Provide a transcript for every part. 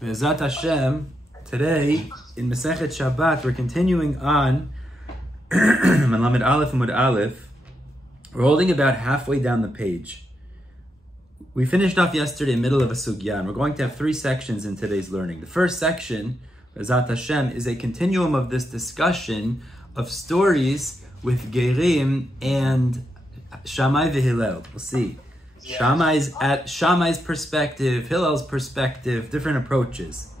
Be'ezat Hashem, today in Masechet Shabbat, we're continuing on Lamed Aleph Amud Aleph. We're holding about halfway down the page. We finished off yesterday, middle of a sugya, and we're going to have 3 sections in today's learning. The first section, Be'ezat Hashem, is a continuum of this discussion of stories with Gerim and Shammai and Hillel. We'll see. Shammai's perspective, Hillel's perspective, different approaches.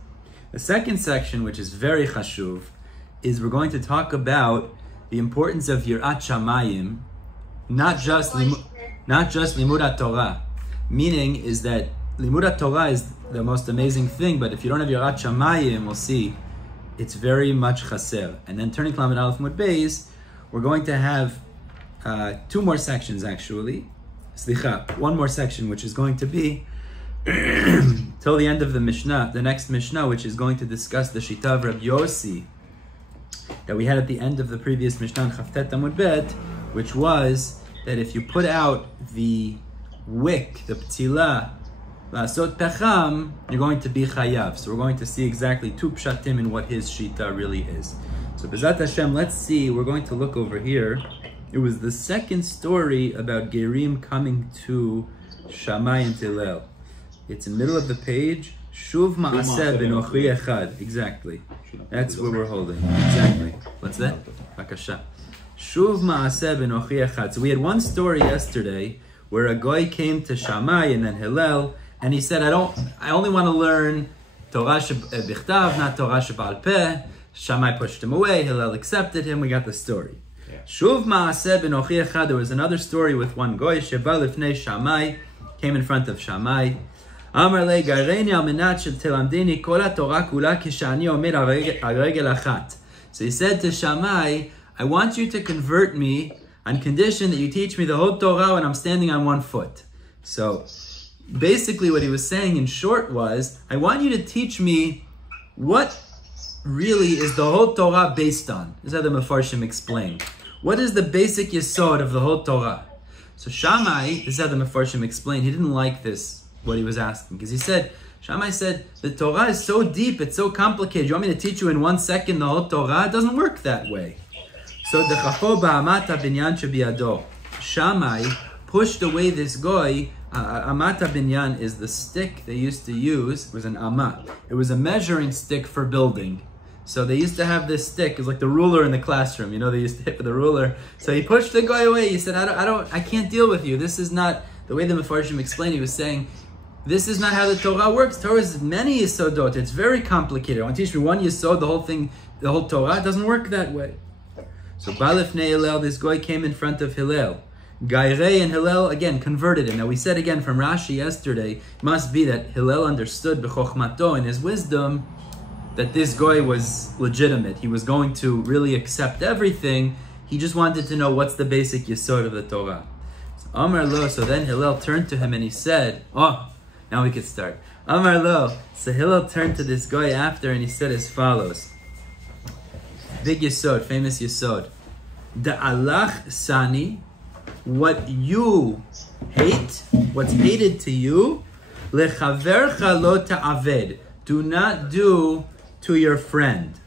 The second section, which is very chashuv, is we're going to talk about the importance of yir'at shamayim, not just limud Torah. Meaning is that limud Torah is the most amazing thing, but if you don't have yir'at shamayim, we'll see, it's very much chaser. And then turning to Lamed Aleph Amud Beis, we're going to have 2 more sections actually. One more section, which is going to be till the end of the Mishnah, the next Mishnah, which is going to discuss the Shita of Rabbi Yossi that we had at the end of the previous Mishnah in Chavtet Amud Bet, which was that if you put out the wick, the ptila, la'asot pecham, you're going to be chayav. So we're going to see exactly 2 pshatim in what his Shita really is. So B'ezat Hashem, let's see, we're going to look over here. It was the second story about Gerim coming to Shammai and Hillel. It's in the middle of the page. Shuv ma'aseh b'nochi echad. Exactly. That's what we're holding. Exactly. What's that? Bakasha. Shuv ma'aseh b'nochi echad. So we had one story yesterday where a guy came to Shammai and then Hillel, and he said, I only want to learn Torah bichtav, not Torah sheba'al peh. Shammai pushed him away. Hillel accepted him. We got the story. Shuv ma'aseh b'nochi echad. There was another story with one guy, sheba lifnei Shammai, came in front of Shammai. Amar le gareini al menat shel telamdini kol haTorah kula kishani omed al regel achat. So he said to Shammai, I want you to convert me on condition that you teach me the whole Torah when I'm standing on 1 foot. So basically what he was saying in short was, I want you to teach me what really is the whole Torah based on. This is how the Mefarshim explain. What is the basic yesod of the whole Torah? So Shammai, this is how the Mefarshim explained, he didn't like this, what he was asking, because he said, Shammai said, the Torah is so deep, it's so complicated, you want me to teach you in 1 second the whole Torah? It doesn't work that way. So the Chafo ba'amat binyan shebiyado. Shammai pushed away this guy. Amat binyan is the stick they used to use. It was an amat. It was a measuring stick for building. So they used to have this stick. It was like the ruler in the classroom. You know, they used to hit with the ruler. So he pushed the guy away. He said, I can't deal with you. This is not the way the Mefarshim explained. He was saying, this is not how the Torah works. Torah is many yesodot. It's very complicated. I want to teach me 1 yesod, the whole thing, the whole Torah. It doesn't work that way. So Balifnei Hillel, this guy came in front of Hillel. Gairei and Hillel again converted him. Now we said again from Rashi yesterday, it must be that Hillel understood b'chokhmato, in his wisdom, that this guy was legitimate. He was going to really accept everything. He just wanted to know what's the basic yesod of the Torah. So Amar lo, so then Hillel turned to him and he said, oh, now we could start. Amar lo, so Hillel turned to this guy after and he said as follows. Big yesod, famous yesod. Da'alach sani, what you hate, what's hated to you, lechavercha lo ta'aved, do not do to your friend.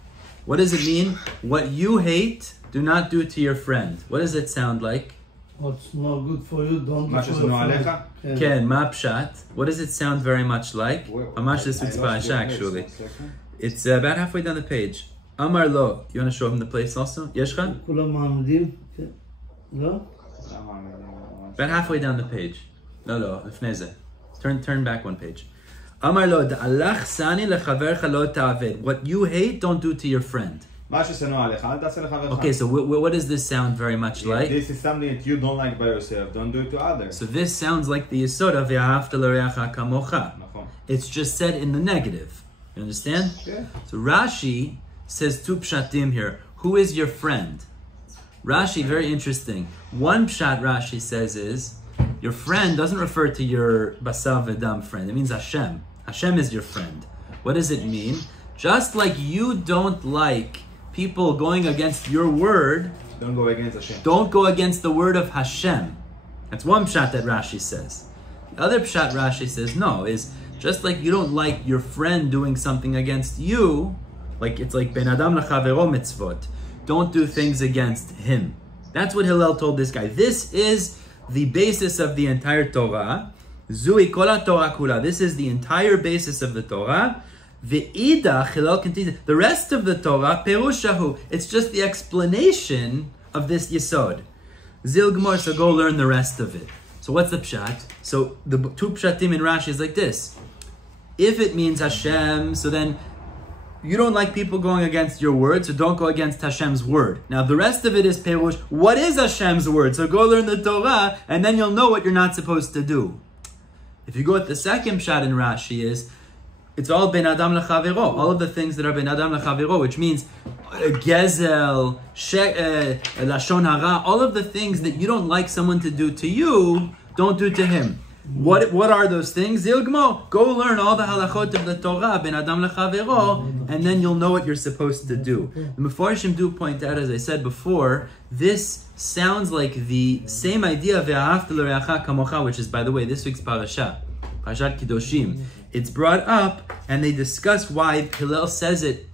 What does it mean? What you hate, do not do to your friend. What does it sound like? What's not good for you, don't do for your friend. Ken, ma pshat. What does it sound very much like? How much this week's parasha actually? It's about halfway down the page. Amar lo. You want to show him the place also? Yeshcha? No? About halfway down the page. No, lefneze. Turn back 1 page. Amar lo, da'alach sani lechavercha lo ta'aved. What you hate, don't do to your friend. Okay, so what does this sound very much like? This is something that you don't like by yourself. Don't do it to others. So this sounds like the yesod of v'ahavta l'reacha kamocha. It's just said in the negative. You understand? Yeah. So Rashi says 2 pshatim here. Who is your friend? Rashi, very interesting. 1 pshat Rashi says is, your friend doesn't refer to your basar v'dam friend. It means Hashem. Hashem is your friend. What does it mean? Just like you don't like people going against your word, don't go against Hashem. Don't go against the word of Hashem. That's 1 pshat that Rashi says. The other pshat Rashi says, no, is Just like you don't like your friend doing something against you, like it's like ben adam lechavero mitzvot. Don't do things against him. That's what Hillel told this guy. This is the basis of the entire Torah. Zui kol Torah kula. This is the entire basis of the Torah. Ve'idach, Hillel continues, the rest of the Torah, perushahu, it's just the explanation of this yesod. Zil Gmor, so go learn the rest of it. So what's the pshat? So the two pshatim in Rashi is like this. If it means Hashem, so then you don't like people going against your word, so don't go against Hashem's word. Now the rest of it is perush. What is Hashem's word? So go learn the Torah, and then you'll know what you're not supposed to do. If you go with the second pshat in Rashi is, it's all ben adam lechavero. All of the things that are ben adam lechavero, which means gezel, lashon hara, all of the things that you don't like someone to do to you, don't do to him. What are those things? Zilgmo, go learn all the halachot of the Torah, ben adam lechavero, and then you'll know what you're supposed to do. The Mefarshim do point out, as I said before, this sounds like the same idea of ve'ahavta l'reacha kamocha, which is, by the way, this week's parasha, Parashat Kedoshim. It's brought up, and they discuss why Hillel says it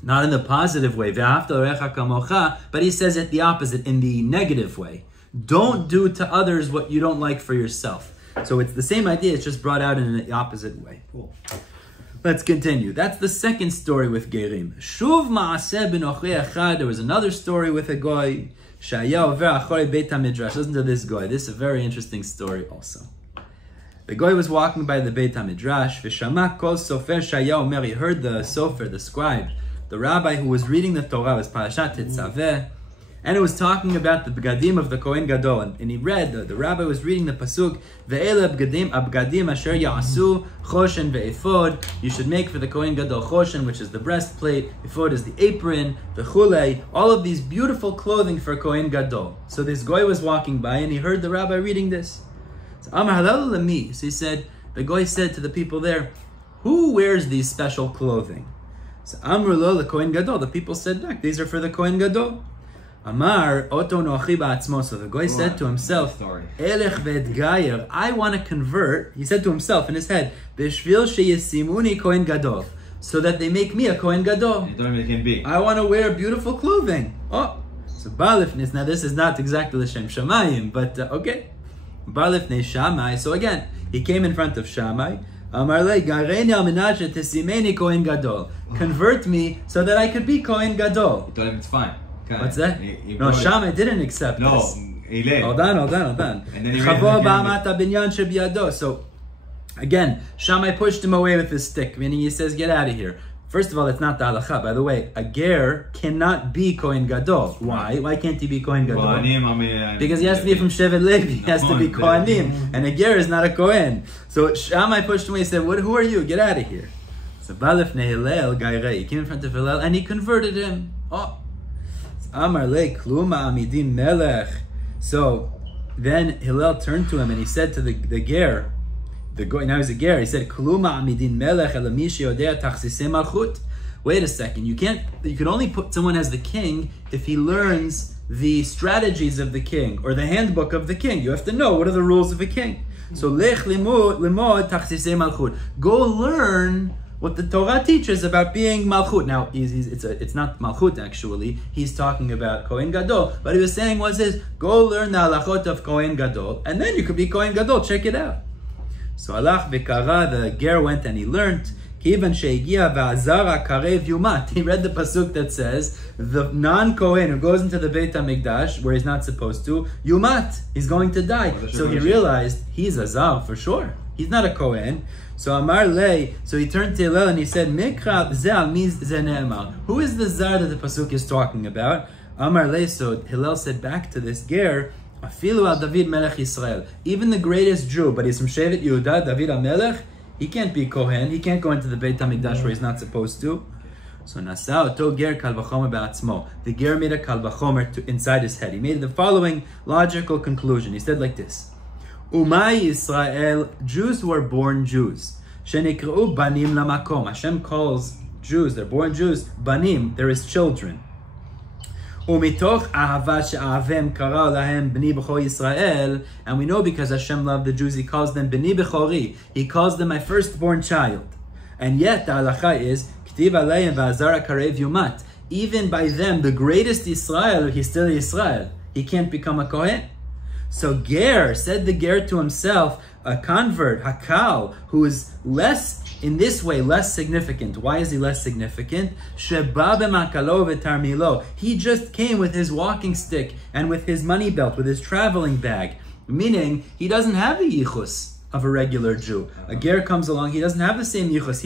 not in the positive way, ve'ahavta l'reacha kamocha, but he says it the opposite, in the negative way. Don't do to others what you don't like for yourself. So it's the same idea, it's just brought out in the opposite way. Cool. Let's continue. That's the second story with Gerim. Shuv ma'aseh b'nochri echad. There was another story with a goy. Shaya over achori beit HaMidrash. Listen to this goy. This is a very interesting story also. The goy was walking by the Beit HaMidrash. V'shama kol sofer Shaya omer. He heard the sofer, the scribe, the rabbi who was reading the Torah, was Parashat Tetzaveh. And it was talking about the bgadim of the Kohen Gadol. And he read, the rabbi was reading the pasuk, Ve'ele abgadim asher ya'asu choshen ve'efod. You should make for the Kohen Gadol choshen, which is the breastplate. Efod is the apron, the chulei. All of these beautiful clothing for Kohen Gadol. So this goy was walking by and he heard the rabbi reading this. So Amar halal lemi. So he said, the goy said to the people there, who wears these special clothing? So Amar lo the Kohen Gadol. The people said back, these are for the Kohen Gadol. Amar oto nochi ba'atzmo. So the guy said to himself, Elech ve'edgayer, I want to convert. He said to himself in his head, B'shvil sheyesimuni Kohen Gadol, so that they make me a Kohen Gadol. I want to wear beautiful clothing. Oh, so Balifnis. Now this is not exactly the Shem Shamayim, but okay. Balifnei Shammai. So again, he came in front of Shammai. Amar le gareni al menashe tesimeni Kohen Gadol. Convert me so that I could be Kohen Gadol. He told him it's fine. What's that? No, Shammai didn't accept this. Hillel. Hold on. And then he So, again, Shammai pushed him away with his stick, meaning he says, get out of here. First of all, that's not the halacha. By the way, a ger cannot be Kohen Gadol. Why? Why can't he be Kohen Gadol? Because he has to be from Shevet Levi. He has to be Kohanim. And a ger is not a Kohen. So Shammai pushed him away and said, who are you? Get out of here. So Balifnei Hillel, he came in front of Hillel and he converted him. Oh. Amar le kluma amidim melech. So then Hillel turned to him and he said to the ger, now he's a ger, he said, kluma amidim melech elamishi odea tachsisei malchut. Wait a second, you can only put someone as the king if he learns the strategies of the king or the handbook of the king. You have to know what are the rules of a king. So lech limod tachsisei malchut. Go learn what the Torah teaches about being Malchut. Now, it's not Malchut actually. He's talking about Kohen Gadol. What he was saying was go learn the halachot of Kohen Gadol, and then you could be Kohen Gadol. Check it out. So Alach v'kara, the ger went and he learned. Kivan she'egia v'azara karev yumat. He read the pasuk that says, the non-Kohen who goes into the Beit HaMikdash, where he's not supposed to, yumat, he's going to die. So he realized, he's a zar for sure. He's not a Kohen. So Amar Lei, so he turned to Hillel and he said, Mikra ze'al miz ze'ne'emar. Who is the zar that the pasuk is talking about? Amar Lei, so Hillel said back to this ger, Afilu al David melech Yisrael. Even the greatest Jew, but he's from Shevet Yehuda, David HaMelech, he can't be Kohen, he can't go into the Beit HaMikdash where he's not supposed to. So Nasa oto ger kal v'chomer ba'atzmo. The ger made a kal v'chomer inside his head. He made the following logical conclusion. He said like this. Umay Yisrael, Jews who are born Jews. Shenikru banim lamakom. Hashem calls Jews, they're born Jews, banim, there is children. ומתוך אהבה שאהבם קרא להם בני בכור ישראל, and we know because Hashem loved the Jews, he calls them b'ni bechori. He calls them my firstborn child. And yet the halacha is k'tiv aleim v'azara karev yumat. Even by them, the greatest Israel, he's still Israel. He can't become a Kohen. So Ger, said the Ger to himself, a convert, Hakal, who is less, in this way, less significant. Why is he less significant? Sheba b'makalo v'tarmilo. He just came with his walking stick and with his money belt, with his traveling bag. Meaning, he doesn't have the yichus of a regular Jew. A Ger comes along, he doesn't have the same yichus.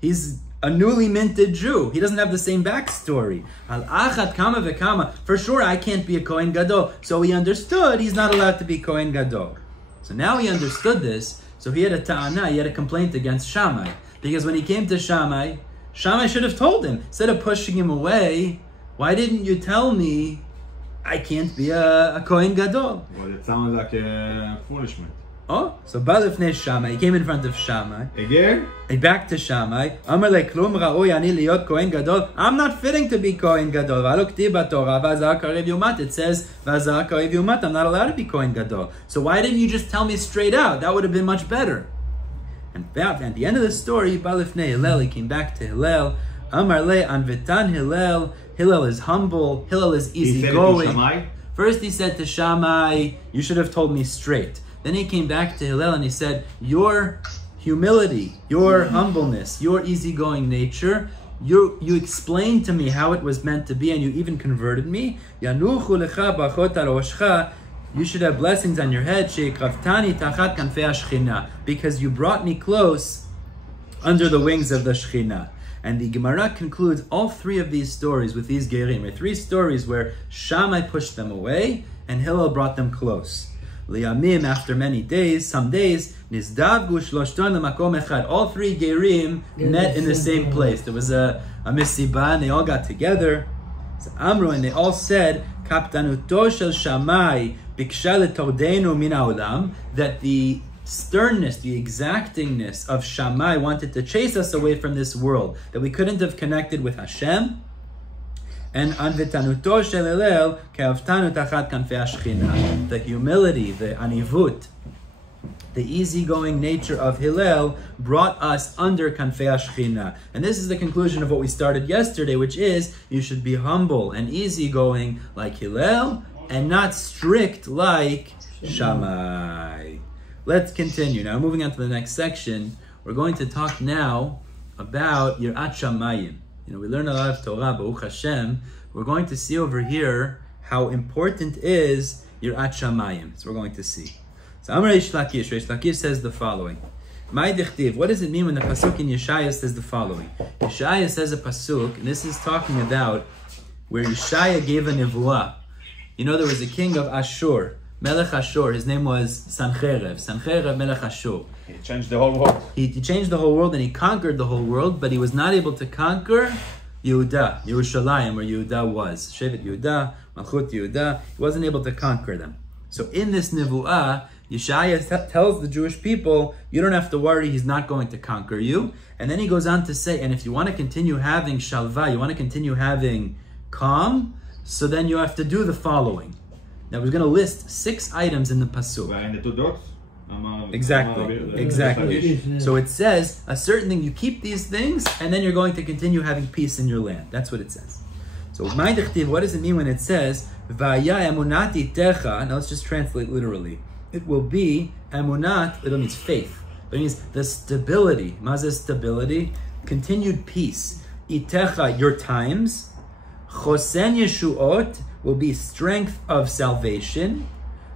He's a newly minted Jew. He doesn't have the same backstory. Al achat kama v'kama. For sure, I can't be a Kohen Gadol. So he understood he's not allowed to be Kohen Gadol. So now he understood this. So he had a ta'ana, he had a complaint against Shammai. Because when he came to Shammai, Shammai should have told him, instead of pushing him away, why didn't you tell me I can't be a Kohen Gadol? Well, it sounds like a punishment. Oh, so Balifnei Shammai, he came in front of Shammai. Again? Back to Shammai. Amar le klum ra'oi ani liot Kohen Gadol. I'm not fitting to be Kohen Gadol. V'alo k'tiv b'Torah v'azar karev yumat. It says v'azar karev yumat. I'm not allowed to be Kohen Gadol. So why didn't you just tell me straight out? That would have been much better. And at the end of the story, Balifnei Hillel, he came back to Hillel. Amar le anvetan Hillel. Hillel is humble. Hillel is easygoing. He said it to Shammai? First he said to Shammai, you should have told me straight. Then he came back to Hillel and he said, your humility, your humbleness, your easygoing nature, you explained to me how it was meant to be, and you even converted me. Yanuchu lecha bachot aroshcha. You should have blessings on your head. Sheikravtani tachat kanfei hashchina, because you brought me close under the wings of the Shechina. And the Gemara concludes all three of these stories with these gerim. There are three stories where Shammai pushed them away and Hillel brought them close. Liyamim, after many days, some days, Nizdavgu shloshton lemakom echad. All three gerim met in the same place. There was a misiba, and they all got together. So Amru, and they all said, Kaptanuto shel Shammai biksha letordenu min haolam, that the sternness, the exactingness of Shammai wanted to chase us away from this world, that we couldn't have connected with Hashem. And anvetanuto shel Hillel ke'avtanu tachat kanfei hashchina. The humility, the anivut, the easygoing nature of Hillel brought us under kanfei hashchina. And this is the conclusion of what we started yesterday, which is you should be humble and easygoing like Hillel and not strict like Shammai. Let's continue. Now, moving on to the next section, we're going to talk now about yir'at shamayim. We learn a lot of Torah, Baruch Hashem. We're going to see over here how important is yir'at shamayim. So we're going to see. So Amar Reish Lakish says the following. Mai dichtiv, what does it mean when the pasuk in Yeshaya says the following? Yeshaya says a pasuk, and this is talking about where Yeshaya gave a nevuah. There was a king of Ashur, Melech Ashur. His name was Sancherev Melech Ashur. He changed the whole world. He changed the whole world and he conquered the whole world, but he was not able to conquer Yehuda, Yerushalayim, where Yehuda was. Shevet Yehuda, Malchut Yehuda. He wasn't able to conquer them. So in this nevuah, Yeshaya tells the Jewish people, you don't have to worry, he's not going to conquer you. And then he goes on to say, and if you want to continue having shalva, you want to continue having calm, so then you have to do the following. Now we're going to list 6 items in the pasuk. And the 2 dots? Exactly. So it says a certain thing, you keep these things, and then you're going to continue having peace in your land. That's what it says. So what does it mean when it says Vaya emunati techa? Now let's just translate literally. It will be emunat, it means faith. But it means the stability. Maza stability, continued peace. Itecha, your times. Chosen yeshuot will be strength of salvation.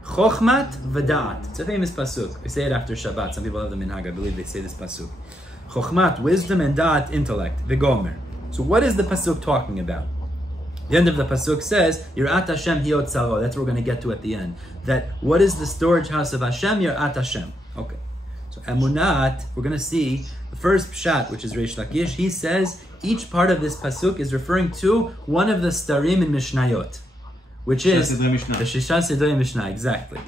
Chochmat v'da'at. It's a famous pasuk. We say it after Shabbat. Some people have the minhag. I believe they say this pasuk. Chochmat, wisdom, and da'at, intellect. V'gomer. So what is the pasuk talking about? The end of the pasuk says, yir'at Hashem hiot tzaro. That's what we're going to get to at the end. That what is the storage house of Hashem? Yir'at Hashem. Okay. So emunat, we're going to see the first pshat, which is Reish Lakish. He says each part of this pasuk is referring to one of the starim in Mishnayot, which is the Shisha Sidurei Mishnah, exactly.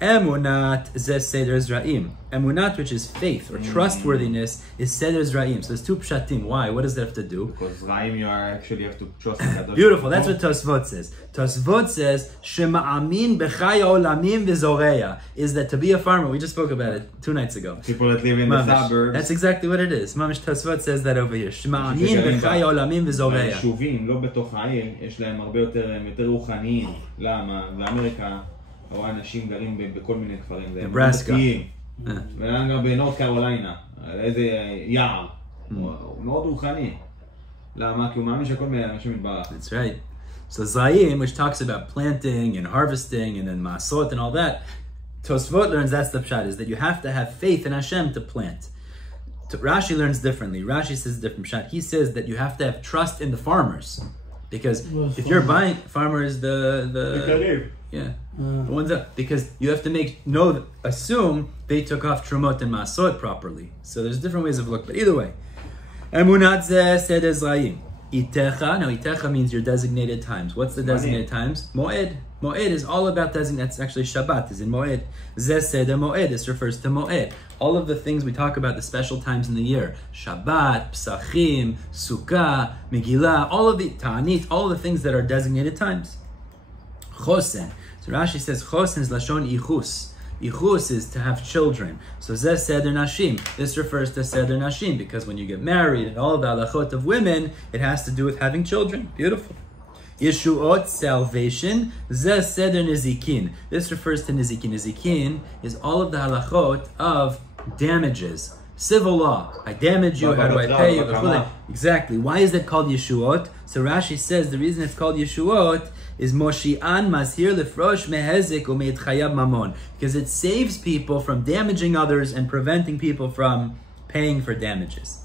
Emunat zeh seder zra'im. Emunat, which is faith or trustworthiness, is seder zra'im. So there's two pshatim. Why? What does that have to do? Because Zra'im, you are actually have to trust in God. Beautiful. That's what Tosfot says. Tosfot says, Shema'amin b'chai olamim v'zoreya, is that to be a farmer, we just spoke about it 2 nights ago. People that live in the suburbs. That's exactly what it is. Mamish Tosfot says that over here. Shema'amin b'chai olamim v'zoreya. היישובים, לא בתוך העיר, יש להם הרבה יותר, הם יותר רוחניים. למה? באמריקה, רואה אנשים גרים בכל מיני כפרים. נברסקה. ואני גר בנורת קרוליינה, איזה יער. הוא מאוד רוחני. למה? כי הוא מאמין שהכל מאנשים מתברך. That's right. So Zayim, which talks about planting and harvesting and then Masot and all that, Tosfot learns that's the pshat, is that you have to have faith in Hashem to plant. Rashi learns differently. Rashi says a different pshat. He says that you have to have trust in the farmers. Because if you're buying, farmers, the ones up, because you have to assume they took off Trumot and Masot properly. So there's different ways of looking, but either way. Emunat zeh seder zra'im. Itecha, now Itecha means your designated times. What's the designated times? Moed. Moed is all about designated, that's actually Shabbat, is in Moed. Zeh seder Moed, this refers to Moed. All of the things we talk about, the special times in the year. Shabbat, Psachim, Sukkah, Megillah, all of the Ta'anit, all of the things that are designated times. Chosen. So Rashi says Chosen is Lashon Ichus. Ichus is to have children. So Zeh Seder Nashim. This refers to Seder Nashim because when you get married and all of the halachot of women, it has to do with having children. Beautiful. Yeshuot, salvation. Zeh Seder Nizikin. This refers to Nizikin. Nizikin is all of the halachot of damages. Civil law. I damage you, how do I pay you? Exactly. Why is that called Yeshuot? So Rashi says the reason it's called Yeshuot is Moshi'an Mazhir Lefrosh Mehezik Umeid Chayab Mamon. Because it saves people from damaging others and preventing people from paying for damages.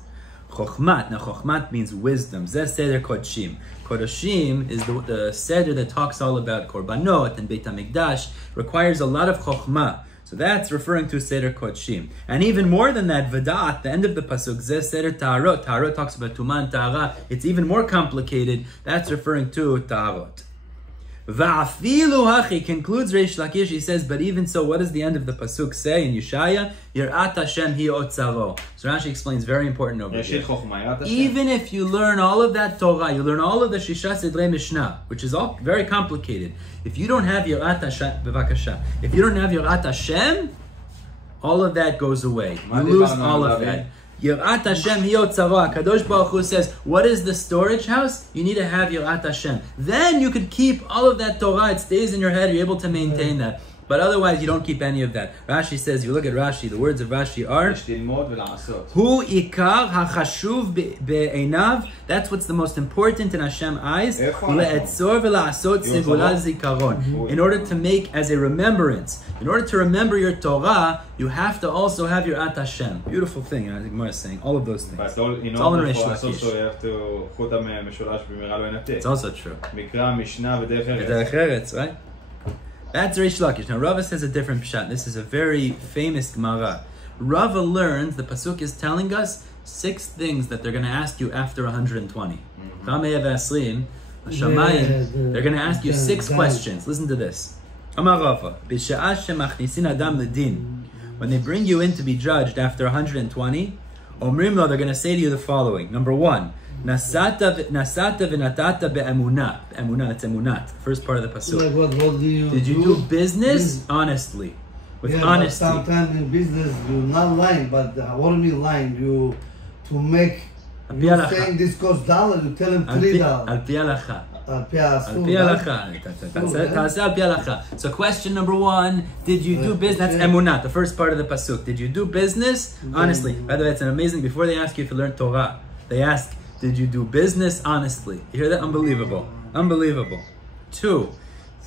Chokhmat. Now Chokhmat means wisdom. Zeh Seder Kodshim. Kodshim is the Seder that talks all about Korbanot and Beit HaMikdash. Requires a lot of Chokhmah. So that's referring to Seder Kodshim. And even more than that, V'da'at, the end of the Pasuk, Zeh Seder Ta'arot. Ta'arot talks about Tumah and Ta'ara. It's even more complicated. That's referring to Ta'arot. Va'afilu hachi, concludes Reish Lakish, he says, but even so, what does the end of the Pasuk say in Yeshaya? Yir'at Hashem hi otzaro. So Rashi explains very important over here. Even if you learn all of that Torah, you learn all of the Shisha Sidrei Mishnah, which is all very complicated. If you don't have Yir'at Hashem, bevakasha, if you don't have Yir'at Hashem, all of that goes away. You lose all of that. Yir'at Hashem hi otzaro. Kadosh Baruch Hu says, what is the storage house? You need to have Yir'at Hashem. Then you could keep all of that Torah. It stays in your head. You're able to maintain that. But otherwise, you don't keep any of that. Rashi says, you look at Rashi, the words of Rashi are, Hu ikar hachashuv be'einav. That's what's the most important in Hashem's eyes. Le'etzor ve'la'asot sigula zikaron. In order to make as a remembrance, in order to remember your Torah, you have to also have your At Hashem. Beautiful thing. I think Gemara is saying all of those things. But all, it's all in Reish Lakish. You have to It's also true. Mikra, Mishnah, V'derech Eretz, right? That's Reish Lakish. Now Rava says a different pshat. This is a very famous Gemara. Rava learns, the Pasuk is telling us 6 things that they're going to ask you after 120. Shamayim, they're going to ask you 6 questions. Listen to this. Amar Rava, when they bring you in to be judged after 120, Omrim lo, they're going to say to you the following. Number 1, Nasata v'natata be'emunah. Emunah, that's emunat. First part of the pasuk. Did you do business honestly? With honesty. But sometimes in business you're not lying, but what do you mean lying? You to make you saying this costs $1, you tell him $3. Al pi halacha. Al pi halacha. So question number 1, did you do business? That's emunat, the first part of the pasuk. Did you do business honestly? By the way, it's an amazing, before they ask you if you learned Torah, they ask, did you do business honestly? You hear that? Unbelievable. Unbelievable. 2.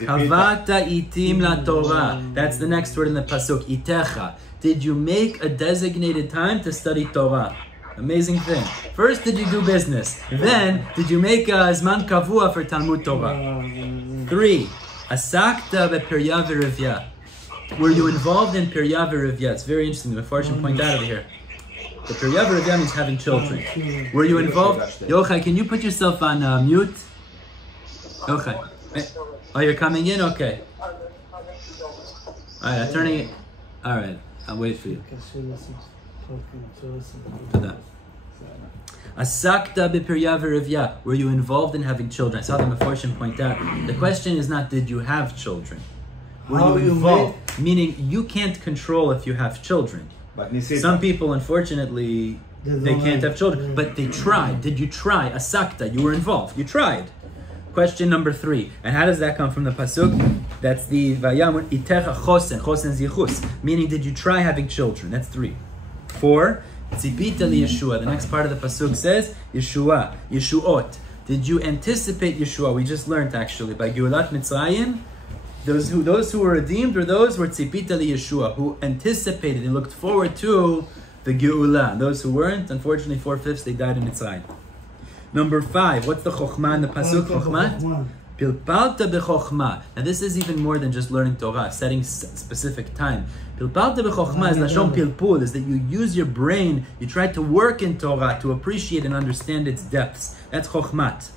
Kavata itim la Torah. That's the next word in the pasuk. Itecha. Did you make a designated time to study Torah? Amazing thing. First, did you do business? Then, did you make a zman kavua for Talmud Torah? 3. Asakta be'pirya v'rivya. Were you involved in pirya v'rivya? It's very interesting. The Mefarshim point out over here. The Pirya v'rivya means having children. Were you involved? Yochai, can you put yourself on mute? Yochai. Oh, you're coming in? Okay. All right, I'm turning it. All right, I'll wait for you. Asakta b'pirya v'rivya. Were you involved in having children? I saw the Mefarshim point out. The question is not did you have children. Were you involved? Meaning you can't control if you have children. Some people, unfortunately, they can't have children, but they tried. Did you try? Asakta, you were involved. You tried. Question number 3. And how does that come from the pasuk? That's the vayam itecha chosen. Chosen zichus. Meaning, did you try having children? That's 3. 4. Tzipita li Yeshua. The next part of the pasuk says Yeshua, Yeshuot. Did you anticipate Yeshua? We just learned actually by Geulat Mitzrayim. Those who were redeemed were those who were tzipita li Yeshua, who anticipated and looked forward to the Geulah. Those who weren't, unfortunately, 4/5 they died in Mitzrayim. Number 5. What's the chokhmah in the pasuk? Chokhmah. Pilpalta b'chokhmah. Now this is even more than just learning Torah, setting specific time. Pilpalta b'chokhmah is lashon pilpul, is that you use your brain, you try to work in Torah to appreciate and understand its depths. That's chokhmat.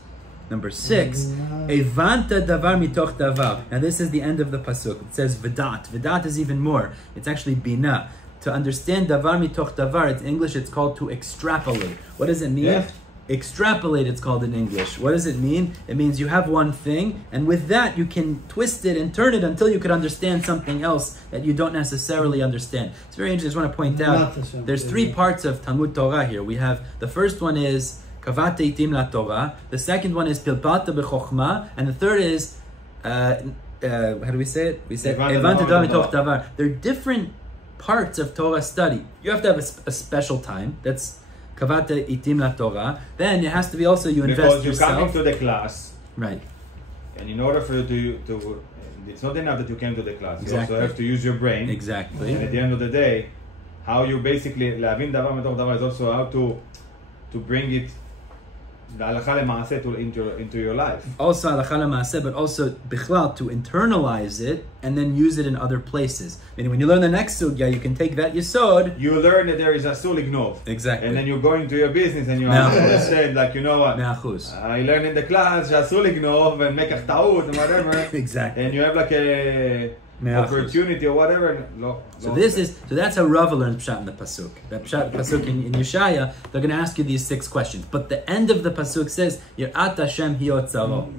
Number 6, evanta davar mitoch davar. Now this is the end of the pasuk. It says v'dat. V'dat is even more. It's actually bina. To understand davar mitoch davar, in English it's called to extrapolate. What does it mean? Yeah. Extrapolate, it's called in English. What does it mean? It means you have one thing, and with that you can twist it and turn it until you could understand something else that you don't necessarily understand. It's very interesting. I just want to point out, there's 3 parts of Talmud Torah here. We have, the first one is kavat teitim la Torah, the second one is pilpata b'chokhmah, and the third is, how do we say it? We say evanta davar mitoch davar. They're different parts of Torah study. You have to have a special time. That's Kavata itim la Torah. Then it has to be also you invest because yourself. Because you're coming to the class, right? And in order for you to, it's not enough that you came to the class. Exactly. You also have to use your brain. Exactly. And at the end of the day, how you basically lavin davar mitoch davar is also how to bring it into your life. Also halacha lema'aseh, but also bichlal, to internalize it and then use it in other places. Meaning when you learn the next sugya, you can take that yesod. You learn that there is asur lignov. Exactly. And then you go into your business and you understand, like, you know what? I learned in the class asur lignov and make a ta'ut and whatever. Exactly. And you have like a opportunity or whatever. So that's how Rava learns pshat in the pasuk. That pshat pasuk in Yeshaya, they're going to ask you these 6 questions. But the end of the pasuk says yir'at Hashem hiot tzaro.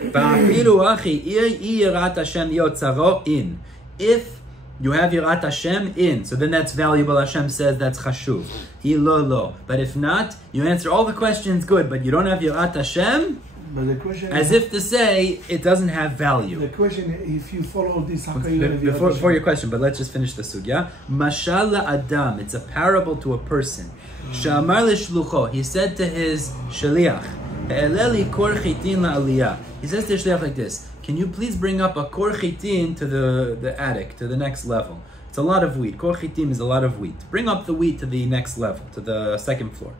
Va'afilu achi yir'at Hashem hiot tzaro in. If you have yir'at Hashem in, so then that's valuable. Hashem says that's chashuv. Lo. But if not, you answer all the questions good, but you don't have yir'at Hashem. But the question as if to say it doesn't have value. The question is, if you follow this, how can you before your question, but let's just finish the sugya. Mashal Adam, it's a parable to a person. Shamar l'shlucho, he said to his shaliach, Eleli kor chitin la'aliyah. He says to the shaliach like this: can you please bring up a kor chitin to the attic, to the next level? It's a lot of wheat. Kor chitin is a lot of wheat. Bring up the wheat to the next level, to the 2nd floor.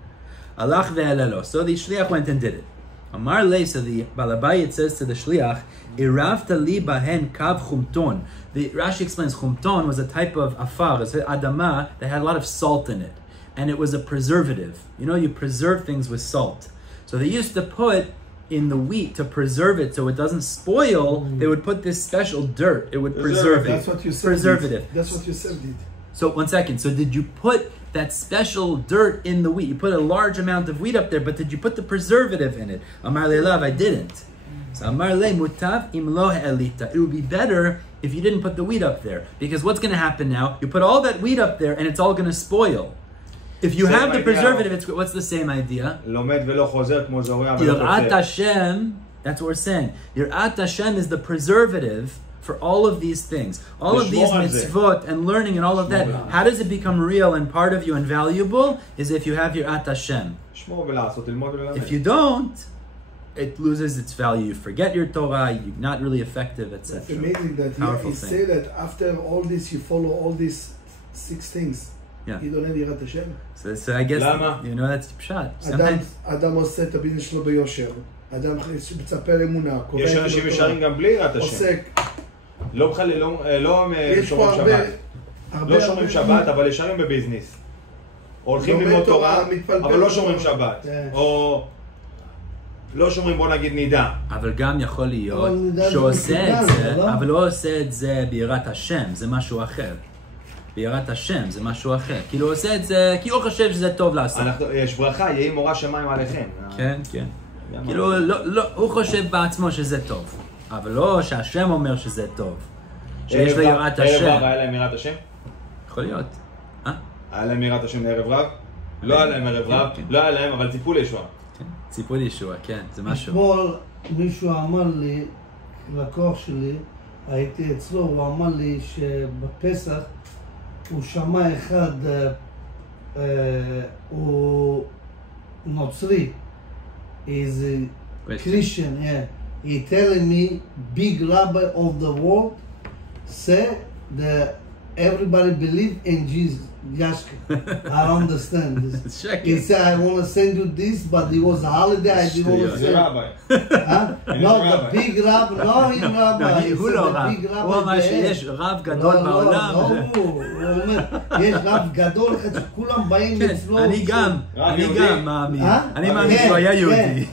Alach ve'elelo. So the shliach went and did it. Amar le, so the Balabayit says to the shliach, Iravta li bahen kav chumton. The Rashi explains chumton was a type of afar, it's adama that had a lot of salt in it, and it was a preservative. You know, you preserve things with salt. So they used to put in the wheat to preserve it so it doesn't spoil. They would put this special dirt. It would preserve it. That's what you said. Preservative. That's what you said. So 1 second. So did you put that special dirt in the wheat? You put a large amount of wheat up there, but did you put the preservative in it? Amar le'elav, I didn't. So Amar le mutav im lo ha'elita. It would be better if you didn't put the wheat up there, because what's going to happen now? You put all that wheat up there, and it's all going to spoil. If you have the preservative, what's the same idea? Yir'at Hashem. That's what we're saying. Yir'at Hashem is the preservative for all of these things, all of these mitzvot and learning and all of that. How does it become real and part of you and valuable? Is if you have yir'at Hashem. If you don't, it loses its value. You forget your Torah, you're not really effective, etc. It's amazing that you say that after all this, you follow all these 6 things. Yeah. You don't have yir'at Hashem. So I guess, you know, that's pshat. אדם עושה את הביזנס שלו ביושר. אדם מצפה לאמונה. יש אנשים ישרים גם בלי יראת השם. לא שומרים שבת. לא שומרים שבת, אבל ישרים בביזנס. הולכים ללמוד תורה, אבל לא שומרים שבת. או לא שומרים בוא נגיד נידה. אבל גם יכול להיות נידה שעושה זה את זה, לא? אבל לא עושה את זה ביראת השם, זה משהו אחר. ביראת השם זה משהו אחר. כאילו הוא עושה את זה, כי הוא חושב שזה טוב לעשות. יש ברכה, יהי מורה שמיים עליכם. כן, כן. כאילו, לא, הוא חושב בעצמו שזה טוב. אבל לא שהשם אומר שזה טוב. שיש לו יראת השם. ערב רב היה להם יראת השם? יכול להיות. היה להם יראת השם לערב רב? לא היה להם ערב רב, לא היה להם, אבל ציפו לישועה. ציפו לישועה, כן, זה משהו. אתמול מישהו אמר לי, לקוח שלי, הייתי אצלו, הוא אמר לי שבפסח הוא שמע אחד, הוא נוצרי, is a Christian, yeah. He telling me, big rabbi of the world, say that everybody believe in Jesus. Yashka. I don't understand this. He said, I want to send you this, but it was a holiday, I didn't want to זה send. רבי. No, the big rabbi, no, in rabbi. He הוא said לא the רב, big rabbi הוא אמר there. שיש רב גדול בעולם. לא, הוא אומר, יש רב גדול אחד שכולם באים כן, אצלו. אני גם מאמין. אני מאמין שהוא היה יהודי.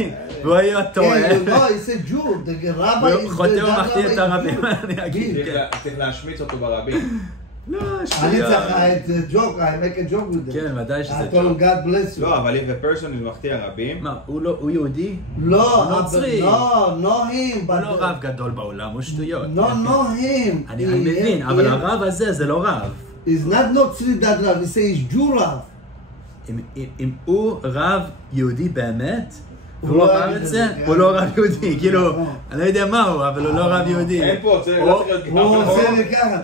והוא היה טועה. כן, לא, he said Jew, the rabbi is the חוטא ומחטיא את הרבים, rabbi. אני אגיד. צריך להשמיץ אותו ברבים. לא, אני שטויות. צריך את joke, I make a joke with them. כן, ודאי שזה I told him God bless you. לא, אבל if a person is מחטיא רבים... מה, הוא יהודי? לא, הוא נוצרי. לא, no him. הוא לא רב גדול בעולם, הוא שטויות. No, no him. אני מבין, אבל הרב הזה זה לא רב. He's not נוצרי that רב, he says he's Jew רב. אם הוא רב יהודי באמת, הוא והוא לא אמר יגיד את את זה, זה, הוא כן. לא רב יהודי, כאילו, אני לא יודע מה הוא, אבל הוא לא רב יהודי. אין פה, זה לא צריך להיות הוא עושה לי ככה.